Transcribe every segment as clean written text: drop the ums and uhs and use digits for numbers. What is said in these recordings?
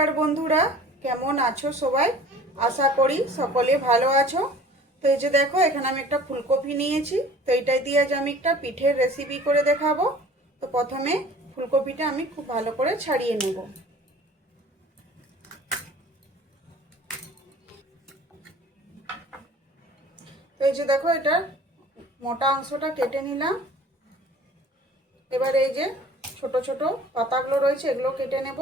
नमस्कार बंधुरा केमन आछो सबाई आशा करी सकले भालो आछो। तो ये देखो एखाने आमि एकटा फुलकपि नियेछि। तो एटा दिये आज आमि एकटा पिठेर रेसिपि करे देखाबो। तो प्रथमे फुलकपिटा आमि खूब भालो करे छाड़िये नेब। तो ये देखो एटा मोटा अंशटा केटे निलाम। एबार এই যে ছোট ছোট পাতাগুলো রয়েছে এগুলো কেটে নেব।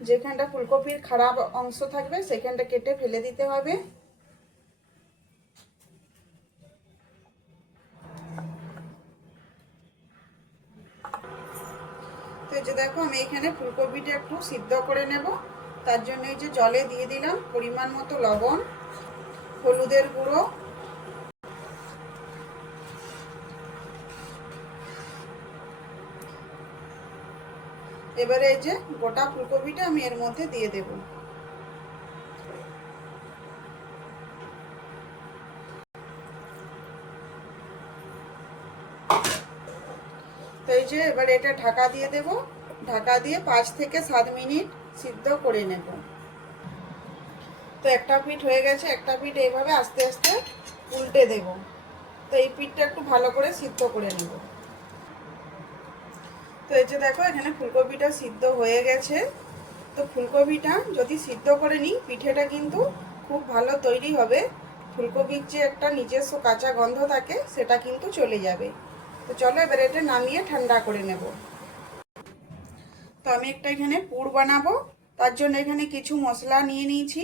যেখানটা ফুলকপির খারাপ অংশ থাকবে সেখানটা কেটে ফেলে দিতে হবে। তো এই যে দেখো আমি এখানে ফুলকপিটা একটু সিদ্ধ করে নেব। তার জন্য এই যে জলে দিয়ে দিলাম পরিমাণ মতো লবণ, হলুদের গুঁড়ো, এবারে এই যে গোটা ফুলকপিটা আমি এর মধ্যে দিয়ে দেব। তো এই যে এবার এটা ঢাকা দিয়ে দেব। ঢাকা দিয়ে 5 থেকে 7 মিনিট সিদ্ধ করে নেব। তো একটা পিঠ হয়ে গেছে, একটা পিঠ এইভাবে আস্তে আস্তে উল্টে দেব। তো এই পিঠটা একটু ভালো করে সিদ্ধ করে নেব। তো এই যে দেখো এখানে ফুলকপিটা সিদ্ধ হয়ে গেছে। তো ফুলকপিটা যদি সিদ্ধ করে নিই পিঠেটা কিন্তু খুব ভালো তৈরি হবে। ফুলকপির যে একটা নিজস্ব কাঁচা গন্ধ থাকে সেটা কিন্তু চলে যাবে। তো চলো এবার এটা নামিয়ে ঠান্ডা করে নেব। তো আমি একটা এখানে পুর বানাবো। তার জন্য এখানে কিছু মশলা নিয়ে নিয়েছি।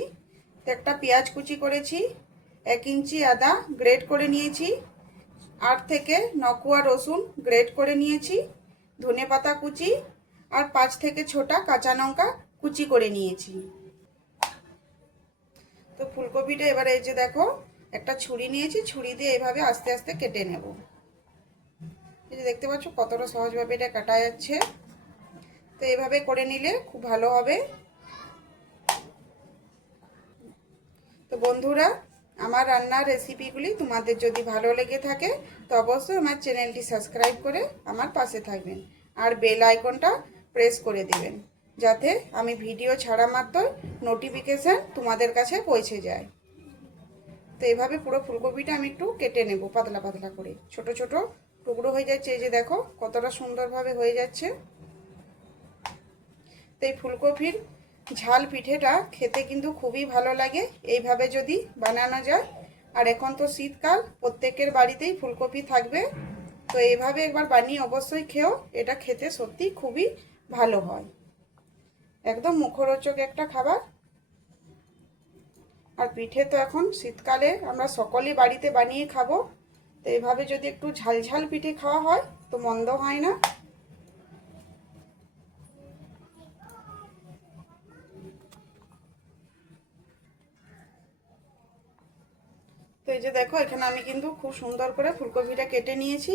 তো একটা পেঁয়াজ কুচি করেছি, 1 ইঞ্চি আদা গ্রেট করে নিয়েছি, 8 থেকে 9 কোয়া রসুন গ্রেট করে নিয়েছি, ধনেপাতা কুচি আর 5 থেকে 6টা কাঁচা লঙ্কা কুচি করে নিয়েছি। তো ফুলকপিটা এবারে এই যে দেখো একটা ছুরি নিয়েছি, ছুরি দিয়ে এভাবে আস্তে আস্তে কেটে নেব। এই যে দেখতে পাচ্ছ কতটা সহজভাবে এটা কাটা যাচ্ছে। তো এইভাবে করে নিলে খুব ভালো হবে। তো বন্ধুরা আমার রান্নার রেসিপিগুলি তোমাদের যদি ভালো লেগে থাকে তো অবশ্যই আমার চ্যানেলটি সাবস্ক্রাইব করে আমার পাশে থাকবেন আর বেল আইকনটা প্রেস করে দিবেন যাতে আমি ভিডিও ছাড়া মাত্রই নোটিফিকেশন তোমাদের কাছে পৌঁছে যায়। তো এইভাবে পুরো ফুলকপিটা আমি একটু কেটে নেব পাতলা পাতলা করে, ছোট ছোট টুকরো হয়ে যাচ্ছে। এই যে দেখো কতটা সুন্দরভাবে হয়ে যাচ্ছে। তো এই ফুলকপির ঝাল পিঠেটা খেতে কিন্তু খুবই ভালো লাগে এইভাবে যদি বানানো যায়। আর এখন তো শীতকাল, প্রত্যেকের বাড়িতেই ফুলকপি থাকবে। তো এইভাবে একবার বানিয়ে অবশ্যই খেও, এটা খেতে সত্যি খুবই ভালো হয়, একদম মুখরোচক একটা খাবার। আর পিঠে তো এখন শীতকালে আমরা সকলেই বাড়িতে বানিয়ে খাবো। তো এইভাবে যদি একটু ঝাল ঝাল পিঠে খাওয়া হয় তো মন্দ হয় না। তো এই যে দেখো এখানে আমি কিন্তু খুব সুন্দর করে ফুলকপিটা কেটে নিয়েছি।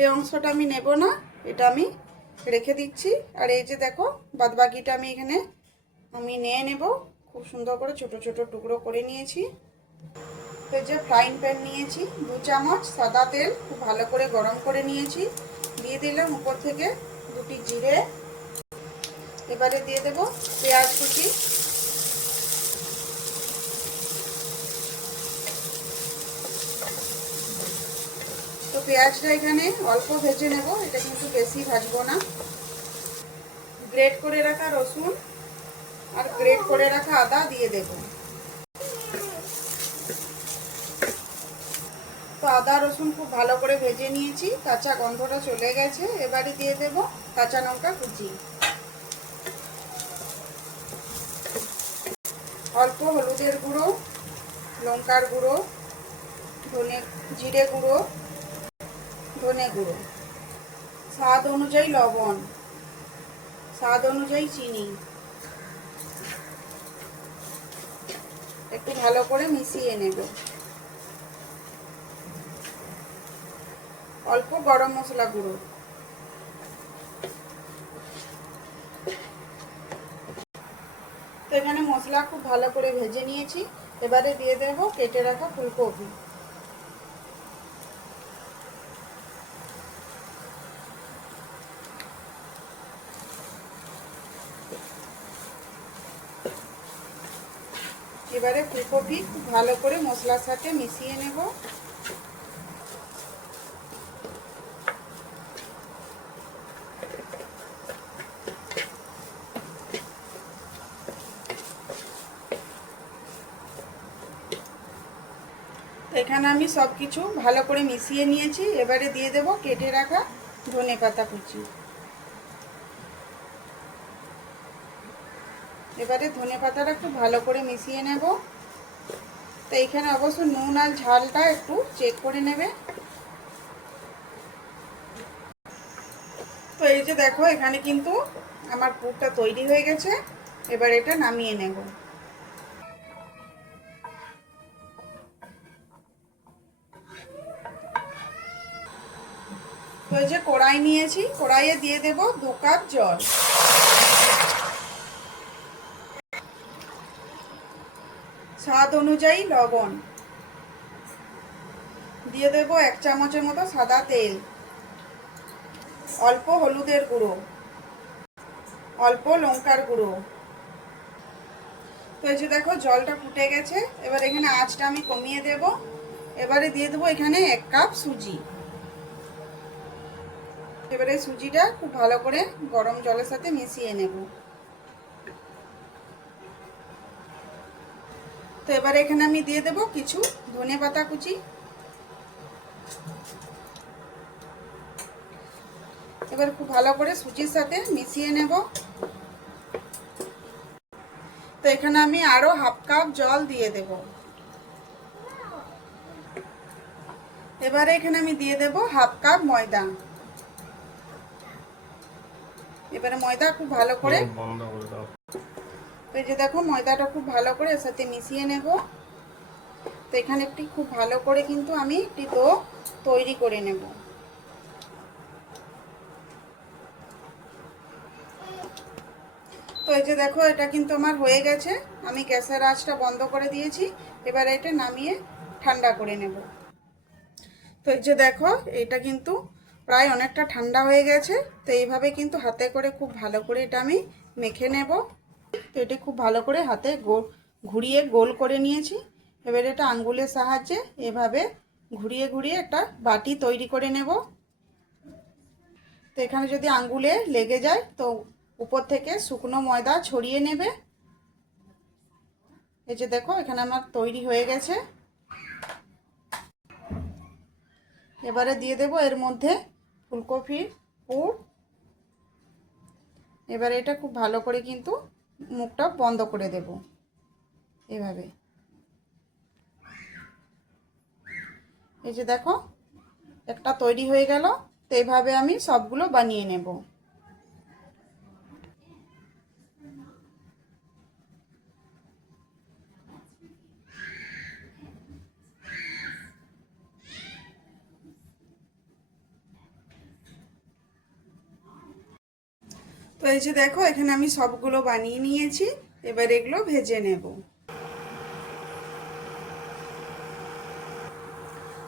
এই অংশটা আমি নেব না, এটা আমি রেখে দিচ্ছি। আর এই যে দেখো বাদবাকিটা আমি এখানে নিয়ে নেব। খুব সুন্দর করে ছোট ছোট টুকরো করে নিয়েছি। তো এই যে ফ্রাইং প্যান নিয়েছি, 2 চামচ সাদা তেল খুব ভালো করে গরম করে নিয়েছি। দিয়ে দিলাম উপর থেকে 2টি জিরে। এবারে দিয়ে দেব পেঁয়াজ কুচি। তো পেঁয়াজটা এখানে অল্প ভেজে নেব, এটা কিন্তু বেশি ভাজবো না। গ্রেট করে রাখা রসুন আর গ্রেট করে রাখা আদা দিয়ে দেব। তো আদা রসুন খুব ভালো করে ভেজে নিয়েছি, কাঁচা গন্ধটা চলে গেছে। এবারে দিয়ে দেব কাঁচা লঙ্কা কুচি, অল্প হলুদের গুঁড়ো, লঙ্কার গুঁড়ো, জিরে গুঁড়ো, ধনে গুঁড়ো, স্বাদ অনুযায়ী লবণ, স্বাদ অনুযায়ী চিনি, একটু ভালো করে মিশিয়ে নেব। অল্প গরম মশলা গুঁড়ো। তো এখানে মশলা খুব ভালো করে ভেজে নিয়েছি। এবারে দিয়ে দেব কেটে রাখা ফুলকপি। এবারে ফুলকপি খুব ভালো করে মশলার সাথে মিশিয়ে নেব। তো এখানে আমি সব কিছু ভালো করে মিশিয়ে নিয়েছি। এবারে দিয়ে দেব কেটে রাখা ধনেপাতা কুচি। এবারে ধনেপাতাটা খুব ভালো করে মিশিয়ে নেব। তো এখানে অবশ্য নুন আর ঝালটা একটু চেক করে নেবে। তো এই যে দেখো এখানে কিন্তু আমার পুরটা তৈরি হয়ে গেছে। এবার এটা নামিয়ে নেব। তো এই যে কড়াই নিয়েছি, কড়াইয়ে দিয়ে দেব 2 কাপ জল। স্বাদ অনুযায়ী লবণ দিয়ে দেব। 1 চামচের মতো সাদা তেল, অল্প হলুদের গুঁড়ো, অল্প লঙ্কার গুঁড়ো। তো এই যে দেখো জলটা ফুটে গেছে। এবার এখানে আঁচটা আমি কমিয়ে দেব। এবারে দিয়ে দেবো এখানে 1 কাপ সুজি। এবারে সুজিটা খুব ভালো করে গরম জলের সাথে মিশিয়ে নেব। তো এবারে এখানে আমি দিয়ে দেব কিছু ধনেপাতা কুচি। এবার খুব ভালো করে সুজির সাথে মিশিয়ে নেব। তো এখানে আমি আরো 1/2 কাপ জল দিয়ে দেব। এবারে এখানে আমি দিয়ে দেব 1/2 কাপ ময়দা। এবারে ময়দা খুব ভালো করে বন্ধ করে দাও। এই যে দেখো ময়দাটা খুব ভালো করে এর সাথে মিশিয়ে নেব। তো এখানে একটু খুব ভালো করে কিন্তু আমি একটি ডো তৈরি করে নেব। তো এই যে দেখো এটা কিন্তু আমার হয়ে গেছে। আমি গ্যাসের আঁচটা বন্ধ করে দিয়েছি। এবার এটা নামিয়ে ঠান্ডা করে নেব। তো এই যে দেখো এটা কিন্তু প্রায় অনেকটা ঠান্ডা হয়ে গেছে। তো এইভাবে কিন্তু হাতে করে খুব ভালো করে এটা আমি মেখে নেব। তো এটা খুব ভালো করে হাতে ঘুরিয়ে গোল করে নিয়েছি। এবার এটা আঙ্গুলের সাহায্যে এভাবে ঘুরিয়ে ঘুরিয়ে একটা বাটি তৈরি করে নেব। তো এখানে যদি আঙ্গুলে লেগে যায় তো উপর থেকে শুকনো ময়দা ছড়িয়ে নেবে। এই যে দেখো এখানে আমার তৈরি হয়ে গেছে। এবারে দিয়ে দেব এর মধ্যে ফুলকপির পুর। এবারে এটা খুব ভালো করে কিন্তু মুখটা বন্ধ করে দেব এভাবে। এই যে দেখো একটা তৈরি হয়ে গেল। তো এইভাবে আমি সবগুলো বানিয়ে নেব। তো এই যে দেখো এখানে আমি সবগুলো বানিয়ে নিয়েছি। এবার এগুলো ভেজে নেব।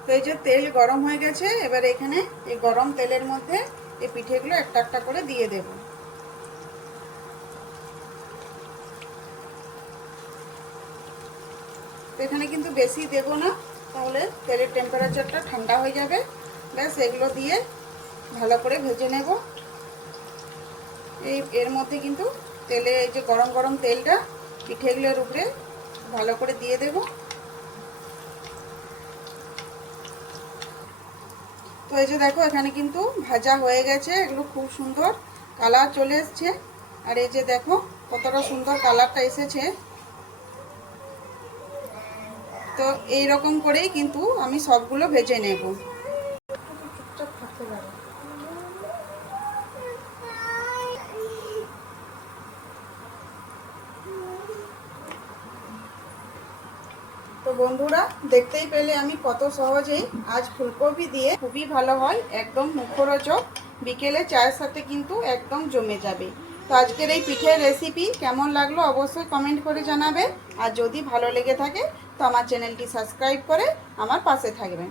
তো এই যে তেল গরম হয়ে গেছে। এবার এখানে এই গরম তেলের মধ্যে এই পিঠেগুলো একটা একটা করে দিয়ে দেব। তো এখানে কিন্তু বেশি দেব না, তাহলে তেলের টেম্পারেচারটা ঠান্ডা হয়ে যাবে। ব্যাস এগুলো দিয়ে ভালো করে ভেজে নেব। এর মধ্যে কিন্তু তেলে এই যে গরম গরম তেলটা পিঠেগুলোর উপরে ভালো করে দিয়ে দেব। তো এই যে দেখো এখানে কিন্তু ভাজা হয়ে গেছে। এগুলো খুব সুন্দর কালার চলে এসছে। আর এই যে দেখো কতটা সুন্দর কালারটা এসেছে। তো এই রকম করেই কিন্তু আমি সবগুলো ভেজে নেব। চুপচাপ থাকতে পারো। তো বন্ধুরা দেখতেই পেলে আমি কত সহজেই আজ ফুলকপি দিয়ে খুবই ভালো হয়, একদম মুখরোচক। বিকেলে চায়ের সাথে কিন্তু একদম জমে যাবে। তো আজকের এই পিঠের রেসিপি কেমন লাগলো অবশ্যই কমেন্ট করে জানাবে। আর যদি ভালো লেগে থাকে তো আমার চ্যানেলটি সাবস্ক্রাইব করে আমার পাশে থাকবেন।